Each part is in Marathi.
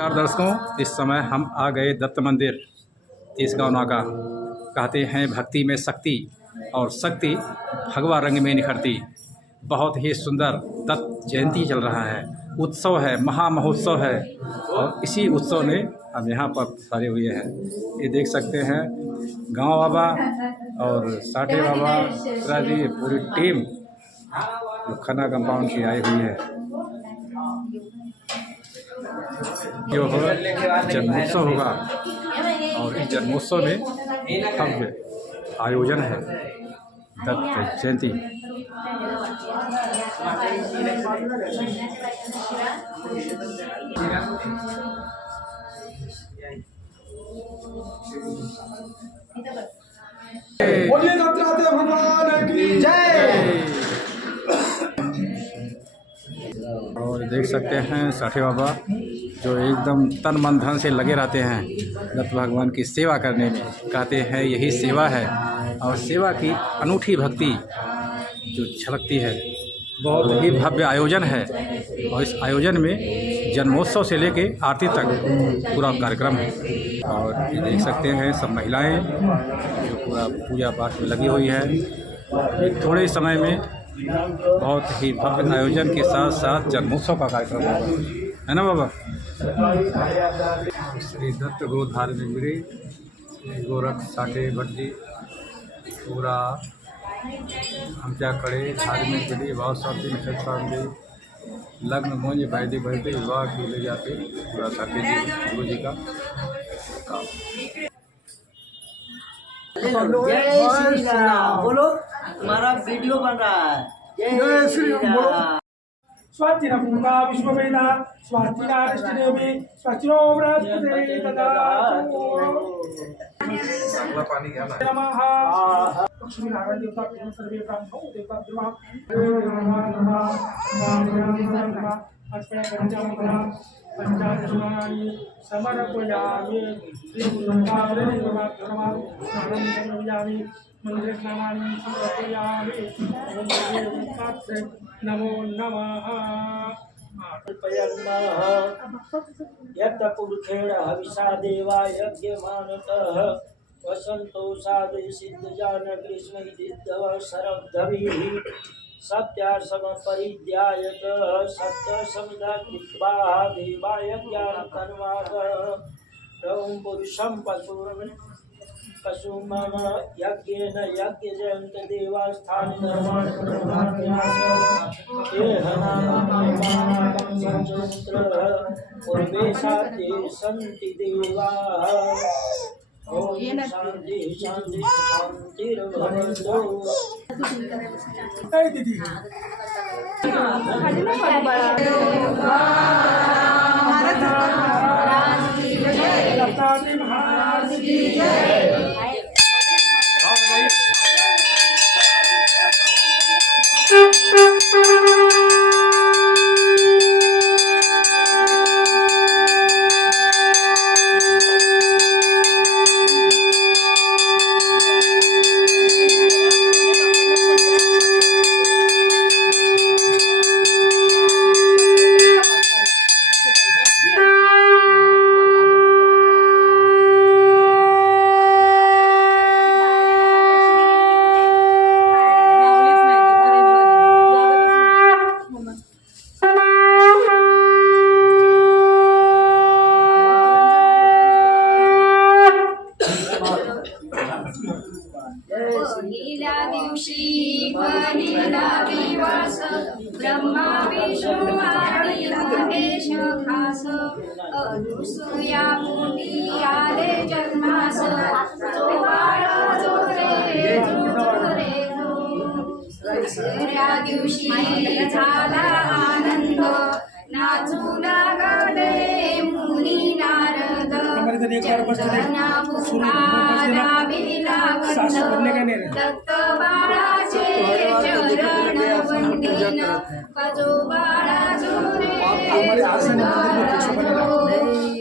नमस्कार दर्शकों, इस समय हम आ गए दत्त मंदिर। तीसगांव नाका कहते हैं भक्ति में शक्ति और शक्ति भगवा रंग में निखरती। बहुत ही सुंदर दत्त जयंती चल रहा है। उत्सव है, महा महोत्सव है और इसी उत्सव में हम यहाँ पर सारे हुए हैं। ये देख सकते हैं, गाँव बाबा और साठे बाबा पूरी टीम जो खन्ना कंपाउंड की आई हुई है। जो हो, जन्मोत्सव होगा। और इस जन्मोत्सव में भव्य आयोजन है। दत्त जयंती। बोलिए भगवान की जय और देख सकते हैं साठे बाबा। जो एकदम तन मन धन से लगे रहते हैं, दत्त भगवान की सेवा करने में। कहते हैं, यही सेवा है। और सेवा की अनूठी भक्ति जो झलकती है, बहुत ही भव्य आयोजन है। और इस आयोजन में जन्मोत्सव से लेके आरती तक पूरा कार्यक्रम है। और ये देख सकते हैं, सब महिलाएँ जो पूरा पूजा पाठ में लगी हुई है। थोड़े समय में बहुत ही भव्य आयोजन के साथ साथ जन्मोत्सव का कार्यक्रम होगा। है ना बाबा? श्री दत्त गो धार्मिक गृह गोरख साठे भट्टी। पूरा आमच्याकडे धार्मिक विधी भावशांती नक्षत्रांती लग्न मौज वायदे वैदे विवाह केले जाते। पूरा साठे जी गुरु जी का। काम जय श्री राम। बोलो हमारा वीडियो बन रहा है। जय श्री राम बोलो स्वातिना पूर्वा विश्ववेदा स्वातिना अष्टदेवी स्वातिनो बृहस्पति ददातु नमः लक्ष्मी नारायण देवता सर्वे ब्राह्मणो देवता समर्पयामि समर्पयामि मन्दिरस्नानानि ॐ पात्रे नमो नमः। यत् हविषा देवा यज्ञमानतः वसन्तो साधु सिद्धजान कृष्ण दिद्धव शरब्धभिः सत्यासमपरिध्यायत सत्यसमिधा कृत्वा देवाय ज्ञानतन्वादः प्रभुं पुरुषं पशुरं पशुमम यज्ञेन यज्ञजयन्त देवास्थानि निर्माण पूर्वे साध्ये सन्ति देवाः ॐ शान्ति शान्ति शान्तिर्भवन्तु दीदी জয়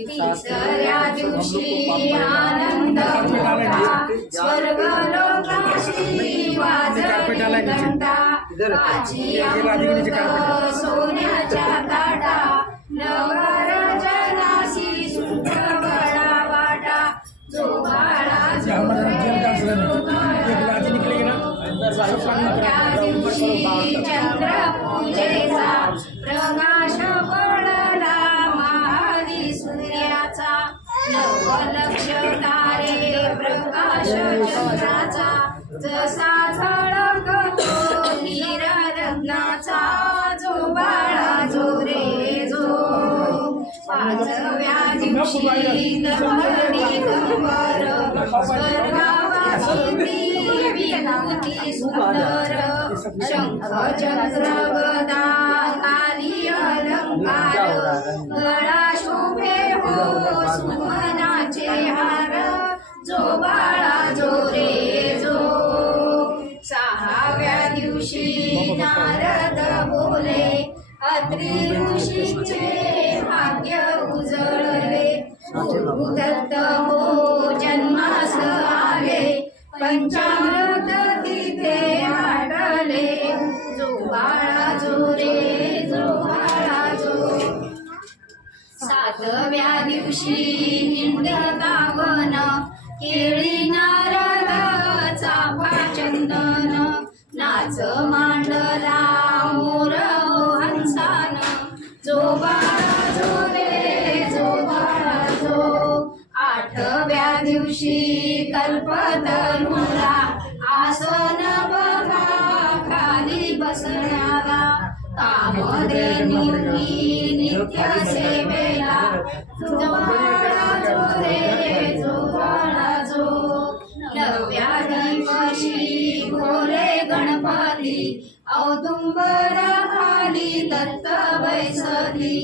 तिसऱ्या दिवशी आनंद स्वर्गलोकाची वाजली घंटा आजी अमृत सोन्याच्या ताटा नवरजनासी चंद्र पूजेचा तारे प्रकाश चंद्राचा जसा झळकतो हीर रत्नाचा जो बाळा जो रे जो. पाचव्या दिवशी सुंदर शंख चंद्र गदा काली अलंकार गळा अत्रि ऋषींचे भाग्य उजळले. दत्त हो जन्मास आले पंचामृत तिथे जो बाळा जो रे जो बाळा जो. सातव्या दिवशी निंदतावन केळी नारळ पाचंदन. चंदन नाच मा नित्य सेवेला जो जो रे जो दिवशी भोले गणपती औदुंबर खाली दत्त बैसली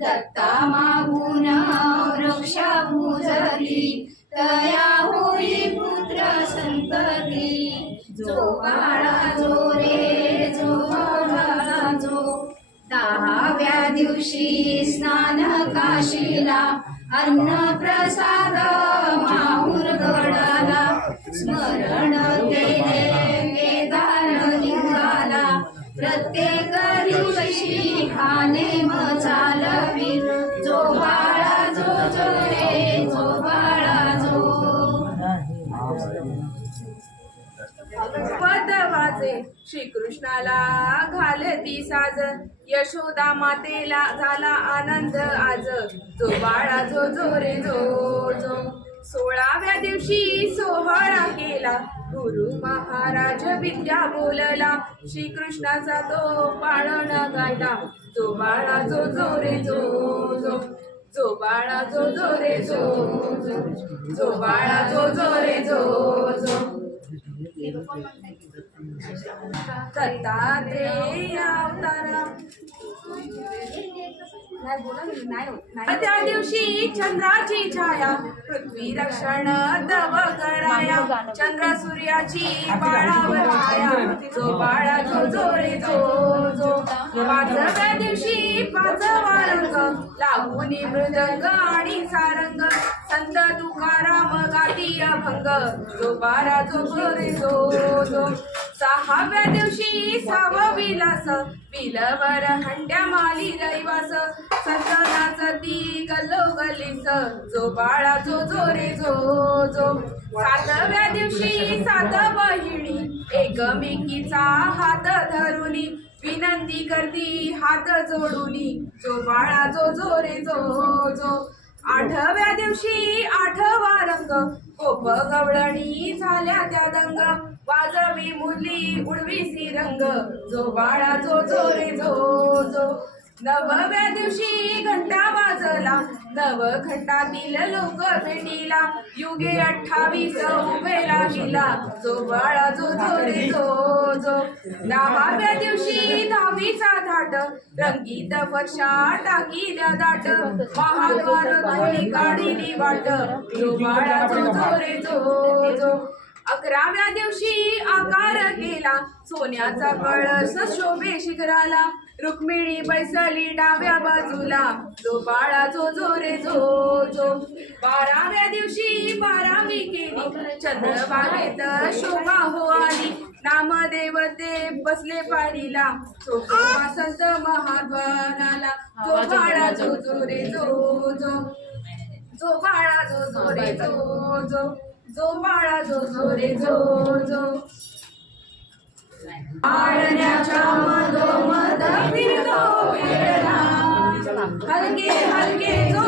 दत्ता मागून वृक्ष पूजली तया होई पुत्र संतती जो काळा जो रे दिवशी स्नान काशीला अन्न प्रसाद माहूर गडाला स्मरण केले केदार लिंगाला प्रत्येक दिवशी खाणे म चालवी जो बाळा जो जो रे जो बाळा जो. पद वाजे श्रीकृष्णाला. घालती साज. यशोदा मातेला झाला आनंद आज. जो बाळा जो जो रे जो जो. सोळाव्या दिवशी सोहळा केला. गुरु महाराज विद्या बोलला. श्रीकृष्णाचा तो पाळण गायला. जो बाळा जो जो रे जो जो. जो बाळा जो जो रे जो जो. जो बाळा जो जो रे जो जो. त्या दिवशी चंद्राची छाया पृथ्वी रक्षण तव कराया. चंद्र सूर्याची बाळावर छाया. जो बाळा जो जो रे जो जो. पाचव्या दिवशी पाचवा रंग लागून मृदंग आणि सारंग. संत तुकाराम गाती अभंग. जो बारा जो जो रे जो जो. सहाव्या दिवशी सहावा विलास विलवर हंड्या माली रहिवास संत ती गल्लो गलीस जो बाळा जो जो रे जो जो. सातव्या दिवशी सात बहिणी एकमेकीचा हात धरुनी विनंती करती हात जोडुनी जो बाळा जो जो रे जो जो. आठव्या दिवशी आठवा रंग. कोप गवळणी झाल्या त्या दंग. वाजवी मुली उडवीसी रंग. जो बाळा जो जो रे जो जो. नवव्या दिवशी घंटा वाजला. नव घंटातील लोक भेटीला. युगे अठ्ठावीस उभे लागला जो बाळा जो जो रे जो जो. दहाव्या दिवशी दहावीचा धाट. रंगीत फरशा टाकील्या दाट. महाद्वार दोन्ही काढिली वाट. जो बाळा जो जो रे जो जो. अकराव्या दिवशी आकार केला. सोन्याचा कळस शोभे शिखराला. रुक्मिणी बैसली डाव्या बाजूला. जो बाळा जो जो रे जो जो. बाराव्या दिवशी बारावी केली. चंद्रभागेत शोभा हो आली नामदेवते बसले पाडीला. तो संत महाद्वाराला? जो बाळा जो जो रे जो जो. जो बाळा जो जो रे जो जो. जो बाळा जो जो रे जो जो. आळण्याच्या मधोमध फिरतो हलके हलके जो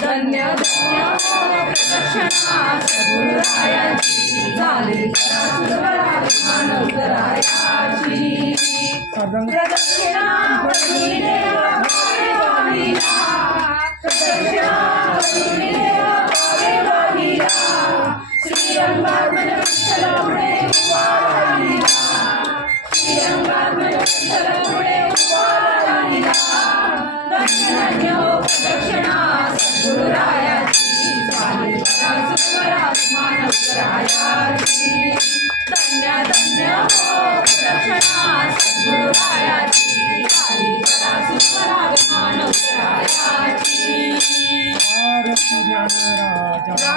धन्य धन्य प्रदक्षिणा सद्गुरुरायाची झाली मानवरायाची प्रदक्षिणा करुणी देवा भावे वाहिला प्रदक्षिणा देवा भावे वाहिला राहिला राहिला धन्य धन्य हो प्रदक्षिणा Buddha मानवरायाची धन्य धन्य हो प्रदक्षिणा सद्गुरुरायाची झाली मानवरायाची राजा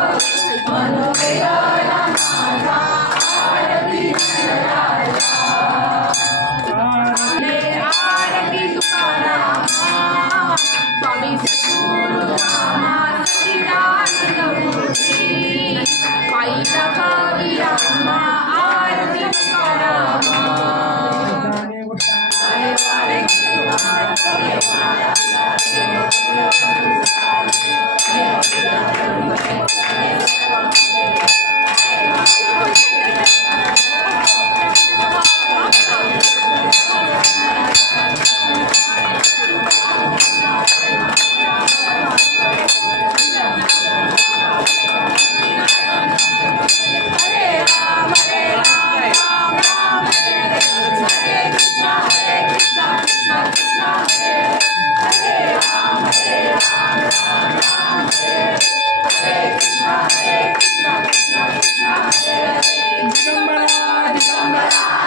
Diambara, Diambara,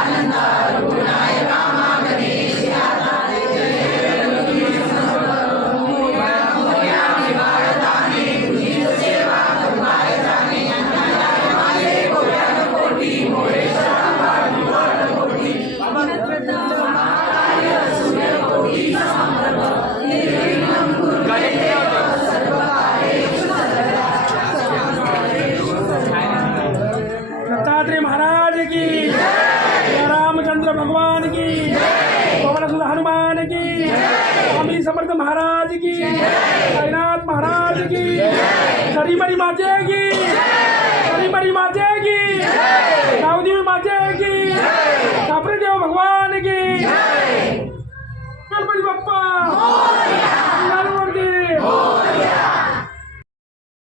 ಆನಂದ